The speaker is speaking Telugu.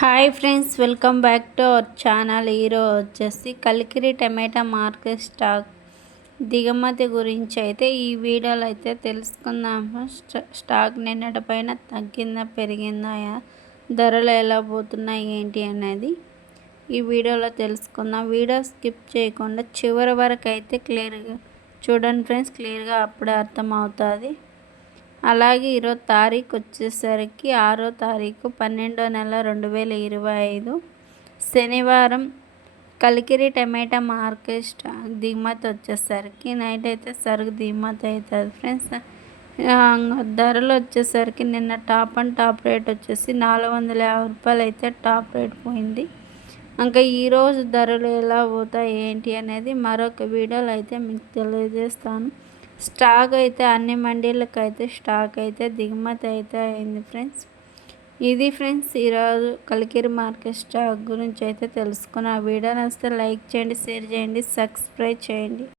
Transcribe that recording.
Hi friends welcome back to our channel. ఈరోజు వచ్చేసి కలికిరి టమాటా మార్కెట్ స్టాక్ దిగుమతి గురించి అయితే ఈ వీడియోలో అయితే తెలుసుకుందాం. స్టాక్ నిన్నటి పైన తగ్గిందా పెరిగిందా ధరలు ఎలా పోతున్నాయి ఏంటి అనేది ఈ వీడియోలో తెలుసుకుందాం. వీడియో స్కిప్ చేయకుండా చివరి వరకు అయితే క్లియర్గా చూడండి ఫ్రెండ్స్ క్లియర్గా అప్పుడే అర్థమవుతుంది. అలాగే ఇరవై తారీఖు వచ్చేసరికి ఆరో తారీఖు పన్నెండో నెల రెండు వేల ఇరవై ఐదు. శనివారం కలికిరి టమాటా మార్కెట్ దిగుమతి వచ్చేసరికి నైట్ అయితే సరుకు దిగుమతి అవుతుంది ఫ్రెండ్స్. ధరలు వచ్చేసరికి నిన్న టాప్ అండ్ టాప్ రేట్ వచ్చేసి నాలుగు వందల యాభై రూపాయలు అయితే టాప్ రేట్ పోయింది. ఇంకా ఈరోజు ధరలు ఎలా పోతాయి ఏంటి అనేది మరొక వీడియోలో అయితే మీకు తెలియజేస్తాను. స్టాక్ అయితే అన్ని మండీలకు అయితే స్టాక్ అయితే దిగుమతి అయితే అయింది ఫ్రెండ్స్. ఇది ఫ్రెండ్స్ ఈరోజు కలికిరి మార్కెట్ స్టాక్ గురించి అయితే తెలుసుకున్న వీడియో నచ్చితే లైక్ చేయండి షేర్ చేయండి సబ్స్క్రైబ్ చేయండి.